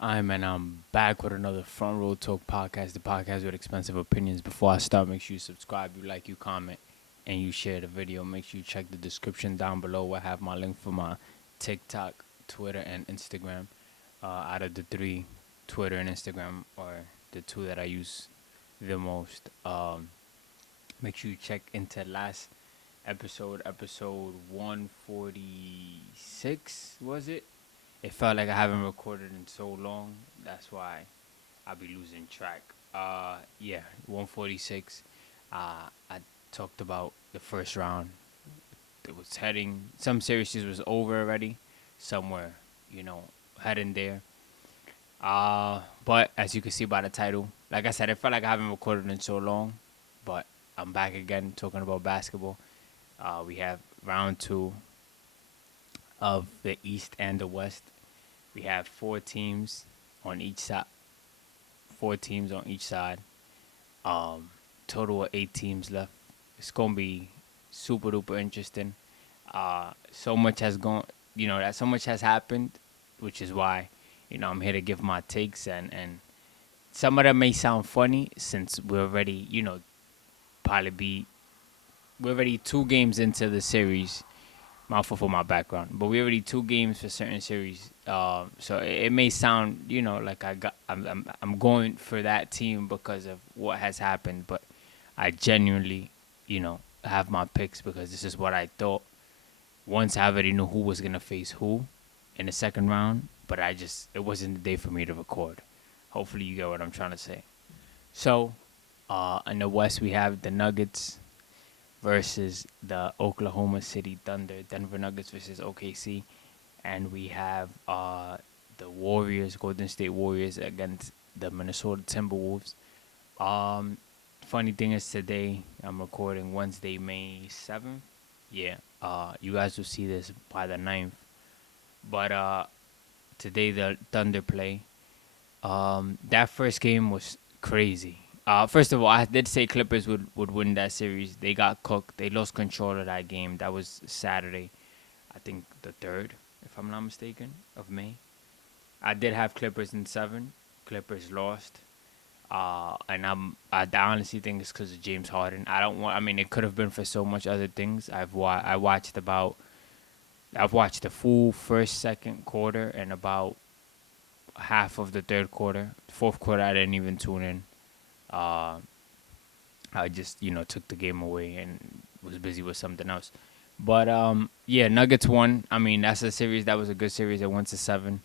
I'm back with another Front Row Talk podcast, the podcast with expensive opinions. Before I start, make sure you subscribe, you like, you comment, and you share the video. Make sure you check the description down below. I have my link for my TikTok, Twitter, and Instagram. Out of the three, Twitter and Instagram are the two that I use the most. Make sure you check into last episode 146, was it? It felt like I haven't recorded in so long. That's why I'll be losing track. Yeah, 146. I talked about the first round. It was heading. Some series was over already. Some were, heading there. But as you can see by the title, like I said, it felt like I haven't recorded in so long. But I'm back again talking about basketball. We have round two of the East and the West. We have four teams on each side. Four teams on each side. Total of 8 teams left. It's gonna be super duper interesting. So much has gone. That so much has happened, which is why I'm here to give my takes and some of them may sound funny since we're already probably be we're already 2 games into the series. Mouthful for my background, but we're already 2 games for certain series. So it may sound, like I'm going for that team because of what has happened, but I genuinely, have my picks because this is what I thought. Once I already knew who was gonna face who in the second round, but it wasn't the day for me to record. Hopefully you get what I'm trying to say. So, in the West we have the Nuggets versus the Oklahoma City Thunder, Denver Nuggets versus OKC, and we have the Warriors, Golden State Warriors against the Minnesota Timberwolves. Funny thing is today I'm recording Wednesday, May 7th. Yeah, you guys will see this by the 9th. But today the Thunder play. That first game was crazy. First of all, I did say Clippers would win that series. They got cooked. They lost control of that game. That was Saturday, I think the 3rd, if I'm not mistaken, of May. I did have Clippers in 7. Clippers lost. And I honestly think it's because of James Harden. I mean, it could have been for so much other things. I've watched the full first, second quarter and about half of the third quarter. Fourth quarter, I didn't even tune in. I just took the game away and was busy with something else. But yeah, Nuggets won. I mean, that's a series. That was a good series. It went to 7.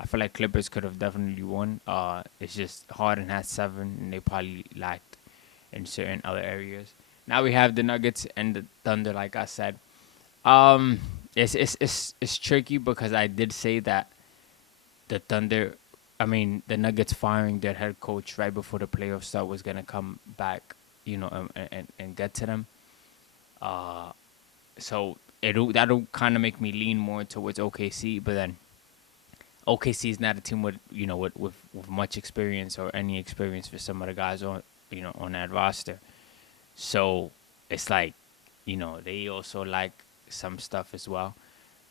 I feel like Clippers could have definitely won. It's just Harden had 7, and they probably lacked in certain other areas. Now we have the Nuggets and the Thunder. Like I said, it's tricky because I did say that the Nuggets firing their head coach right before the playoffs start was gonna come back, and get to them. So that'll kind of make me lean more towards OKC, but then OKC is not a team with much experience or any experience for some of the guys on that roster. So it's like, they also like some stuff as well.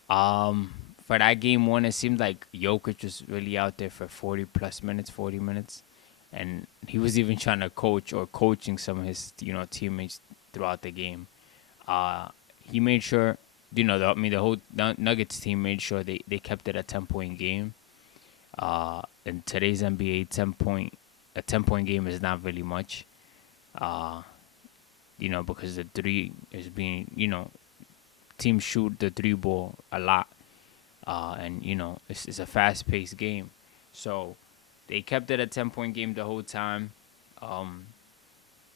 For that game one, it seemed like Jokic was really out there for 40 minutes, and he was even trying to coaching some of his teammates throughout the game. He made sure, the whole Nuggets team made sure they kept it a 10-point game. In today's NBA, a 10-point game is not really much. Because the three is being, teams shoot the 3 ball a lot. And it's a fast-paced game, so they kept it a 10-point game the whole time, all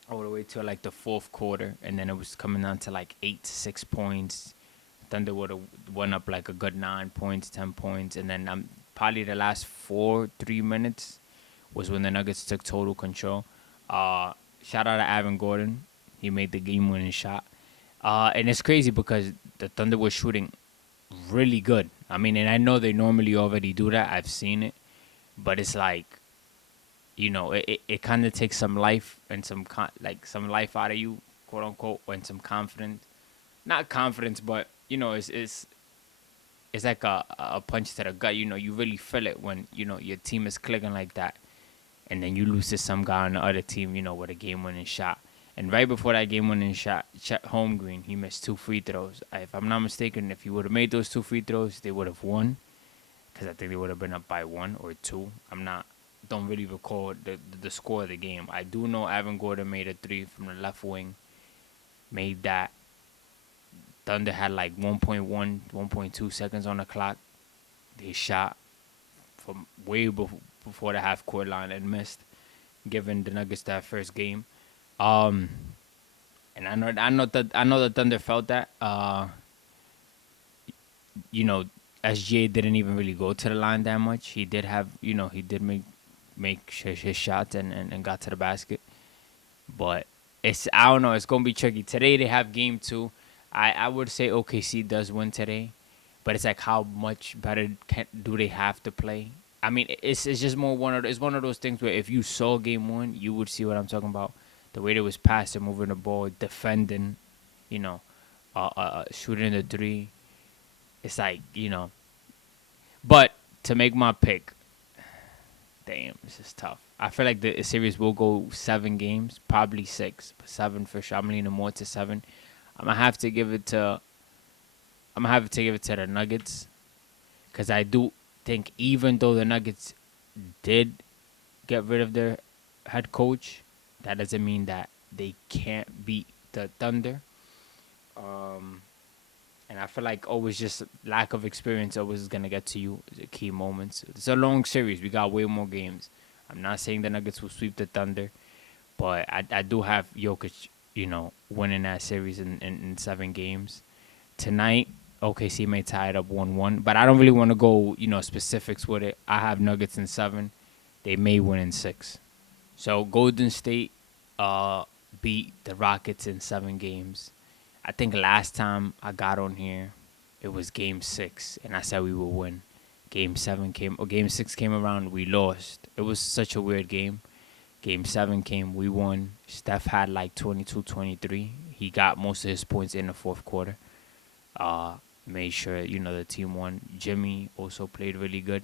the way till like the fourth quarter, and then it was coming down to like 8-6 points. Thunder would have went up like a good 9 points, 10 points, and then probably the last 3 minutes was when the Nuggets took total control. Shout out to Aaron Gordon, he made the game-winning shot, and it's crazy because the Thunder was shooting really good. I mean, and I know they normally already do that. I've seen it, but it's like, it kind of takes some life and some life out of you, quote unquote, and some confidence. Not confidence, but it's it's like a punch to the gut. You know, you really feel it when you know your team is clicking like that, and then you lose to some guy on the other team. You know, with a game-winning shot. And right before that game-winning shot, Chet Holmgren, he missed 2 free throws. If I'm not mistaken, if he would have made those 2 free throws, they would have won. Because I think they would have been up by 1 or 2. Don't really recall the score of the game. I do know Evan Gordon made a 3 from the left wing. Made that. Thunder had like 1.1, 1.2 seconds on the clock. They shot from way before the half court line and missed, giving the Nuggets that first game. Um, and I know the Thunder felt that. You know, SGA didn't even really go to the line that much. He did have, he did make his shots and got to the basket. But I don't know, it's gonna be tricky. Today they have game 2. I would say OKC does win today, but it's like how much better do they have to play? I mean, it's just more it's one of those things where if you saw game 1, you would see what I'm talking about. The way they was passing, moving the ball, defending, you know, shooting the 3. It's like, But to make my pick, damn, this is tough. I feel like the series will go 7 games, probably 6, but 7 for sure. I'm leaning more to 7. I'm gonna have to give it to the Nuggets, because I do think even though the Nuggets did get rid of their head coach, that doesn't mean that they can't beat the Thunder. And I feel like always just lack of experience always is gonna get to you at key moments. It's a long series. We got way more games. I'm not saying the Nuggets will sweep the Thunder, but I do have Jokic, winning that series in 7 games. Tonight, OKC may tie it up 1-1, but I don't really want to go, specifics with it. I have Nuggets in 7. They may win in 6. So Golden State beat the Rockets in 7 games. I think last time I got on here, it was Game 6, and I said we would win. Game 6 came around, we lost. It was such a weird game. Game 7 came, we won. Steph had like 22, 23. He got most of his points in the fourth quarter. Made sure, the team won. Jimmy also played really good.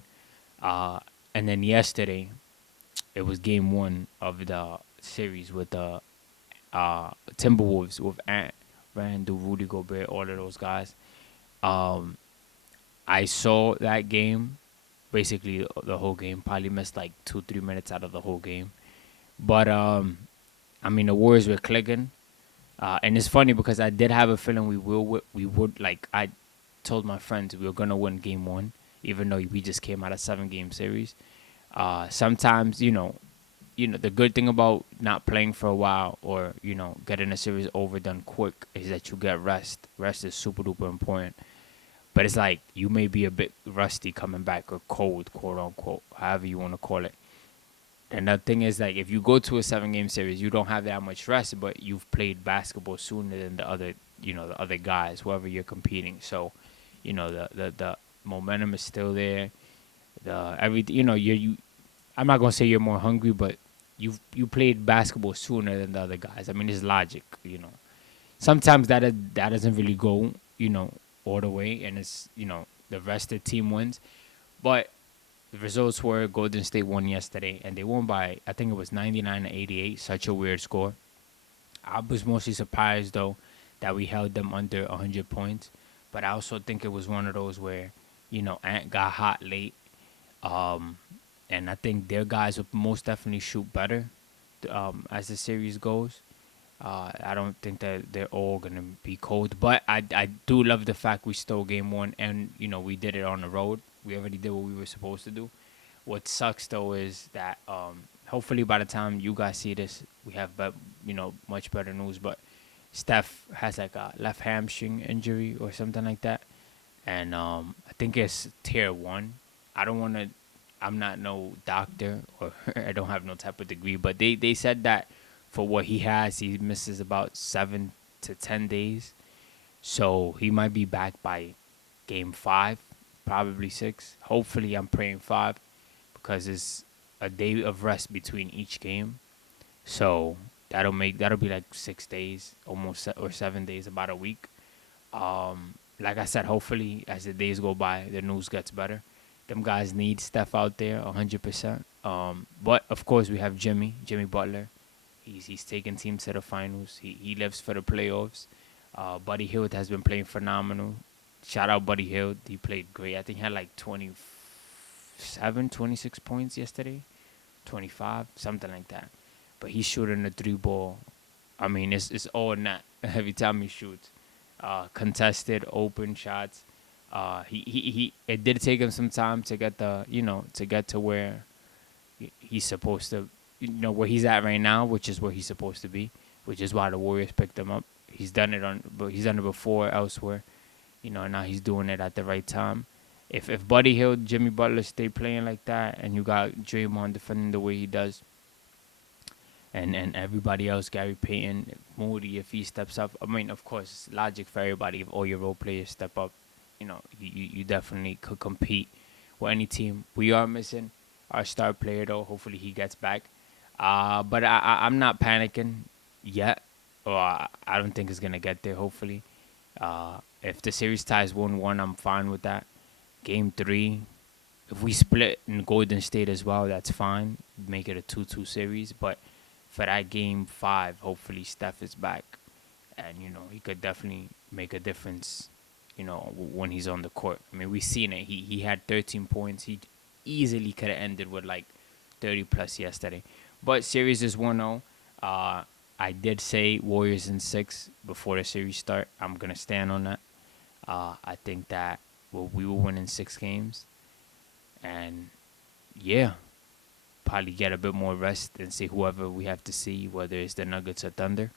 And then yesterday, it was Game 1 of the series with the Timberwolves with Ant, Randall, Rudy Gobert, all of those guys. I saw that game, basically the whole game. Probably missed like 2-3 minutes out of the whole game. But I mean, the Warriors were clicking, and it's funny because I did have a feeling we would. Like I told my friends we were gonna win Game 1, even though we just came out of 7-game series. Sometimes, the good thing about not playing for a while or, getting a series overdone quick is that you get rest. Rest is super duper important. But it's like you may be a bit rusty coming back or cold, quote unquote, however you want to call it. And the thing is, like, if you go to a 7-game series, you don't have that much rest, but you've played basketball sooner than the other guys, whoever you're competing. So, the momentum is still there. I'm not gonna say you're more hungry, but you played basketball sooner than the other guys. I mean, it's logic, Sometimes that doesn't really go, all the way, and it's the rest of the team wins. But the results were Golden State won yesterday, and they won by, I think it was 99-88. Such a weird score. I was mostly surprised though that we held them under 100 points, but I also think it was one of those where Ant got hot late. And I think their guys will most definitely shoot better as the series goes. I don't think that they're all going to be cold. But I do love the fact we stole Game 1 and, we did it on the road. We already did what we were supposed to do. What sucks, though, is that hopefully by the time you guys see this, we have, much better news. But Steph has like a left hamstring injury or something like that. And I think it's tier 1. I'm not no doctor or I don't have no type of degree, but they said that for what he has, he misses about 7 to 10 days. So he might be back by Game 5, probably 6. Hopefully, I'm praying 5 because it's a day of rest between each game. So that'll be like 6 days, almost, or 7 days, about a week. like I said, hopefully as the days go by, the news gets better. Them guys need Steph out there 100%. But of course we have Jimmy Butler. He's taken teams to the finals. He lives for the playoffs. Buddy Hield has been playing phenomenal. Shout out Buddy Hield. He played great. I think he had like 26 points yesterday. 25, something like that. But he's shooting the three ball. I mean, it's all net every time he shoots. Contested, open shots. It did take him some time to get to get to where he's supposed to, where he's at right now, which is where he's supposed to be, which is why the Warriors picked him up. He's done it before elsewhere, and now he's doing it at the right time. If Buddy Hield, Jimmy Butler stay playing like that, and you got Draymond defending the way he does, and everybody else, Gary Payton, Moody, if he steps up, I mean, of course, it's logic for everybody. If all your role players step up, you definitely could compete with any team. We are missing our star player, though. Hopefully he gets back. But I'm not panicking yet. Or I don't think it's going to get there, hopefully. If the series ties 1-1, I'm fine with that. Game 3, if we split in Golden State as well, that's fine. Make it a 2-2 series. But for that Game 5, hopefully Steph is back. And, he could definitely make a difference, when he's on the court. I mean, we've seen it. He had 13 points. He easily could have ended with, 30-plus yesterday. But series is 1-0. I did say Warriors in 6 before the series start. I'm going to stand on that. I think that we will win in 6 games. And, yeah, probably get a bit more rest and see whoever we have to see, whether it's the Nuggets or Thunder.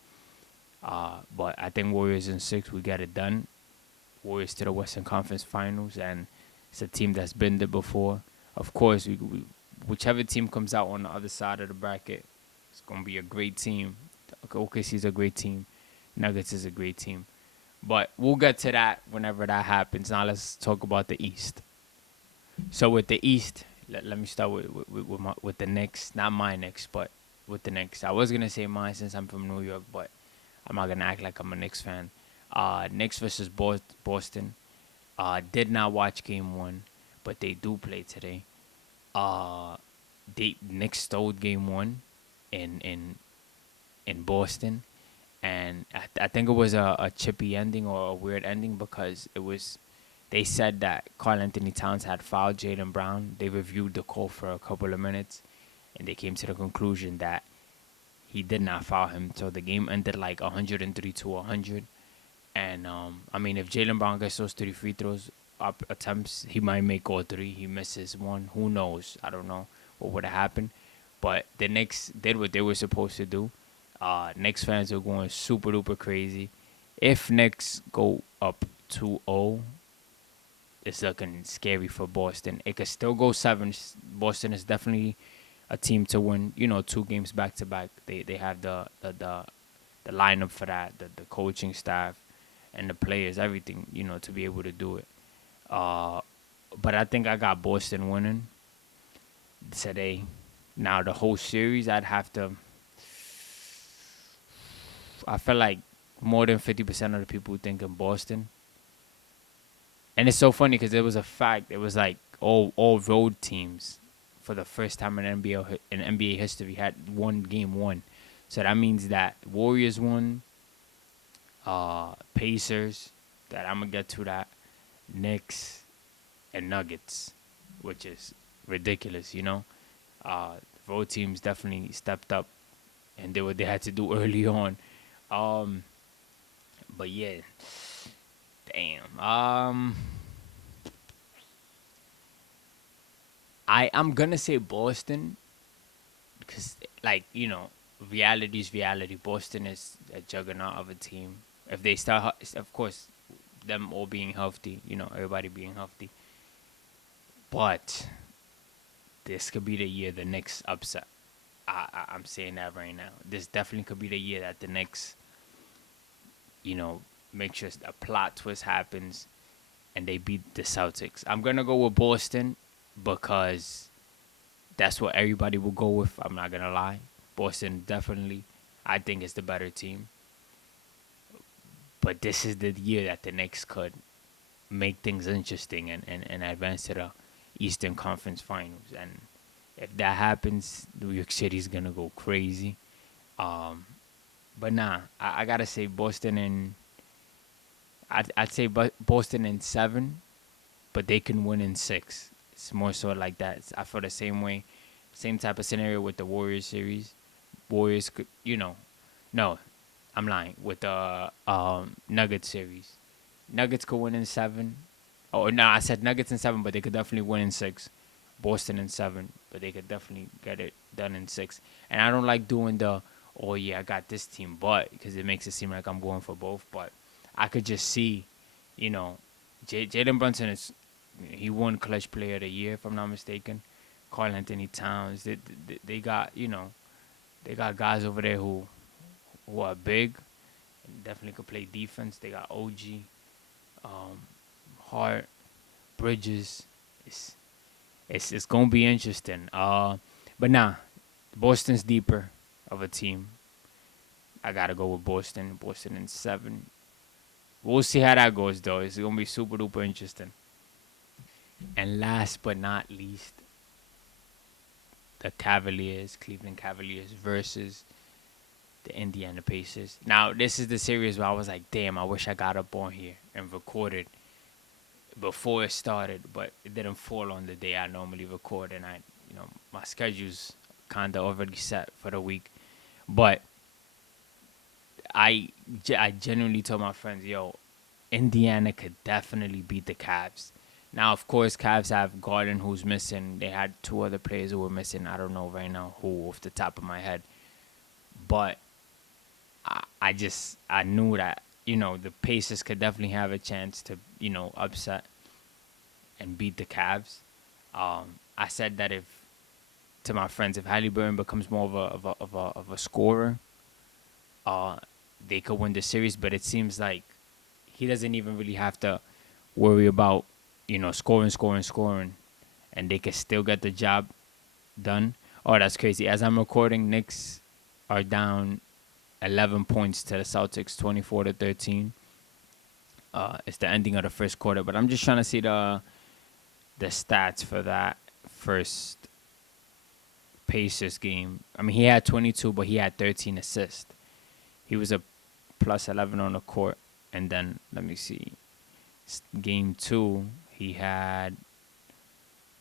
But I think Warriors in 6, we get it done. Warriors to the Western Conference Finals, and it's a team that's been there before. Of course, whichever team comes out on the other side of the bracket, it's going to be a great team. OKC is a great team. Nuggets is a great team. But we'll get to that whenever that happens. Now let's talk about the East. So with the East, let me start with the Knicks. Not my Knicks, but with the Knicks. I was going to say mine since I'm from New York, but I'm not going to act like I'm a Knicks fan. Knicks versus Boston. Did not watch Game 1, but they do play today. Knicks stole Game 1 in Boston, and I think it was a chippy ending or a weird ending because they said that Karl Anthony Towns had fouled Jaylen Brown. They reviewed the call for a couple of minutes, and they came to the conclusion that he did not foul him. So the game ended 103-100. And, I mean, if Jaylen Brown gets those 3 free throws attempts, he might make all 3. He misses 1. Who knows? I don't know what would have happened. But the Knicks did what they were supposed to do. Knicks fans are going super duper crazy. If Knicks go up 2-0, it's looking scary for Boston. It could still go 7. Boston is definitely a team to win, 2 games back to back. They have the lineup for that, the coaching staff and the players, everything, to be able to do it. But I think I got Boston winning today. Now the whole series, I feel like more than 50% of the people thinking Boston. And it's so funny because it was a fact. It was like all road teams for the first time in NBA history had won Game 1. So that means that Warriors won, Pacers, that I'm going to get to that, Knicks, and Nuggets, which is ridiculous, road teams definitely stepped up and did what they had to do early on. But yeah, damn. I'm gonna say Boston because, reality's reality. Boston is a juggernaut of a team. If they start, of course, them all being healthy, everybody being healthy. But this could be the year the Knicks upset. I'm saying that right now. This definitely could be the year that the Knicks, make sure a plot twist happens and they beat the Celtics. I'm going to go with Boston because that's what everybody will go with. I'm not going to lie. Boston definitely, I think, is the better team. But this is the year that the Knicks could make things interesting and advance to the Eastern Conference Finals. And if that happens, New York City's gonna go crazy. Um, but nah, I gotta say Boston and I'd say Boston in 7, but they can win in 6. It's more so like that. I feel the same way, same type of scenario with the Warriors series. Warriors could, no, I'm lying. With the Nuggets series, Nuggets could win in 7. Oh no, I said Nuggets in 7, but they could definitely win in 6. Boston in 7, but they could definitely get it done in 6. And I don't like doing the, oh yeah, I got this team, but because it makes it seem like I'm going for both. But I could just see, you know, Jalen Brunson he won Clutch Player of the Year if I'm not mistaken. Karl Anthony Towns, they got they got guys over there who are big and definitely could play defense. They got OG, Hart, Bridges. It's gonna be interesting. But nah, Boston's deeper of a team. I gotta go with Boston. Boston in 7. We'll see how that goes though. It's gonna be super duper interesting. And last but not least, the Cleveland Cavaliers versus the Indiana Pacers. Now, this is the series where I was like, damn, I wish I got up on here and recorded before it started, but it didn't fall on the day I normally record, and my schedule's kind of already set for the week. But I genuinely told my friends, yo, Indiana could definitely beat the Cavs. Now, of course, Cavs have Garden, who's missing. They had 2 other players who were missing. I don't know right now who off the top of my head. But I knew that, the Pacers could definitely have a chance to, upset and beat the Cavs. I said that to my friends, if Halliburton becomes more of a scorer, they could win the series. But it seems like he doesn't even really have to worry about, scoring, and they can still get the job done. Oh, that's crazy. As I'm recording, Knicks are down 11 points to the Celtics, 24-13. It's the ending of the first quarter, but I'm just trying to see the stats for that first Pacers game. I mean, he had 22, but he had 13 assists. He was a plus 11 on the court, and then let me see. Game 2, he had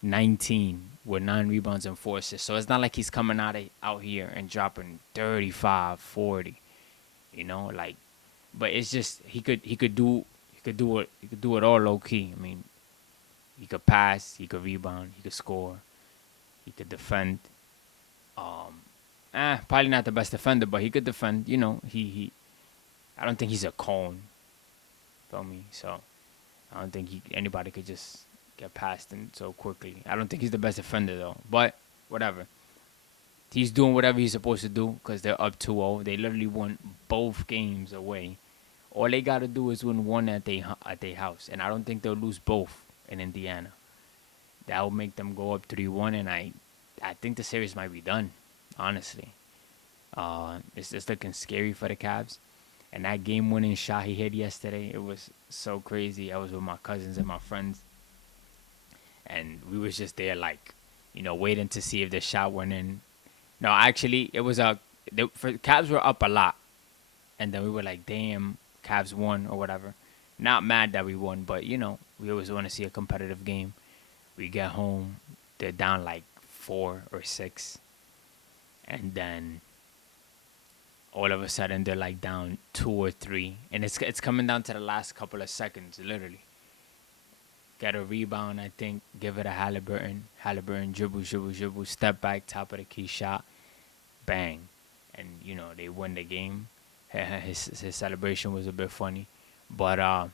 19 with 9 rebounds and 4 assists. So it's not like he's coming out here and dropping 35, 40, but it's just he could do it all low key. I mean, he could pass, he could rebound, he could score, he could defend. Probably not the best defender, but he could defend. He I don't think he's a cone. Feel me? So I don't think anybody could just get past him so quickly. I don't think he's the best defender though. But whatever. He's doing whatever he's supposed to do because they're up 2-0. They literally won both games away. All they got to do is win one at their house. And I don't think they'll lose both in Indiana. That will make them go up 3-1. And I think the series might be done, honestly. It's just looking scary for the Cavs. And that game-winning shot he hit yesterday, it was so crazy. I was with my cousins and my friends. And we was just there waiting to see if the shot went in. No, actually, it was Cavs were up a lot. And then we were like, damn, Cavs won or whatever. Not mad that we won, but, we always want to see a competitive game. We get home, they're down 4 or 6. And then all of a sudden they're down 2 or 3. And it's coming down to the last couple of seconds, literally. Get a rebound, I think. Give it a Halliburton. Halliburton dribble, step back, top of the key shot. Bang. And, they win the game. His celebration was a bit funny. But, I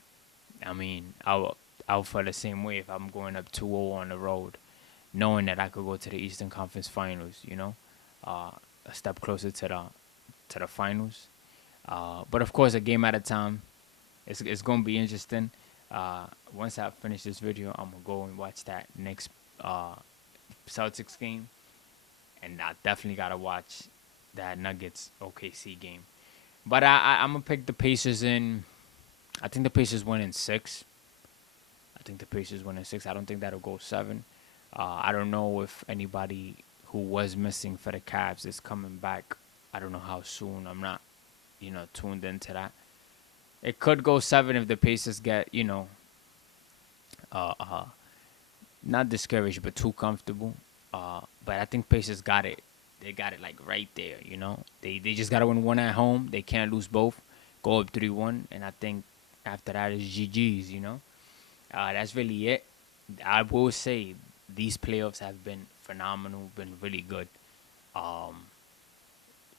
mean, I'll feel the same way if I'm going up 2-0 on the road, knowing that I could go to the Eastern Conference Finals, a step closer to the finals. But, of course, a game at a time. It's going to be interesting. Once I finish this video, I'm going to go and watch that next Celtics game. And I definitely got to watch that Nuggets OKC game. But I'm going to pick the Pacers in. I think the Pacers win in 6. I think the Pacers win in 6. I don't think that'll go 7. I don't know if anybody who was missing for the Cavs is coming back. I don't know how soon. I'm not, tuned into that. It could go 7 if the Pacers get, uh, uh, not discouraged, but too comfortable. But I think Pacers got it. They got it like right there. They just gotta win one at home. They can't lose both. Go up 3-1, and I think after that is GG's. That's really it. I will say these playoffs have been phenomenal, been really good. Um,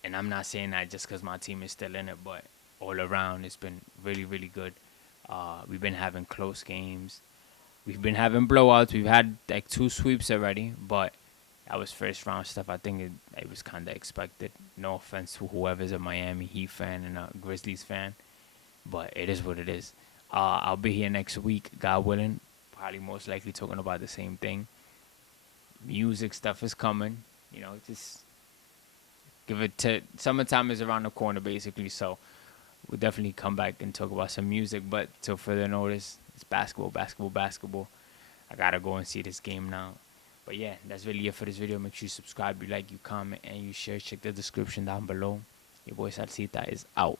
and I'm not saying that just because my team is still in it, but all around it's been really, really good. We've been having close games. We've been having blowouts. We've had like 2 sweeps already, but that was first round stuff. I think it was kind of expected. No offense to whoever's a Miami Heat fan and a Grizzlies fan, but it is what it is. I'll be here next week, God willing. Probably most likely talking about the same thing. Music stuff is coming. Just give it to summertime is around the corner basically. So we'll definitely come back and talk about some music. But till further notice, it's basketball, basketball, basketball. I gotta go and see this game now. But yeah, that's really it for this video. Make sure you subscribe, you like, you comment, and you share. Check the description down below. Your boy Salcita is out.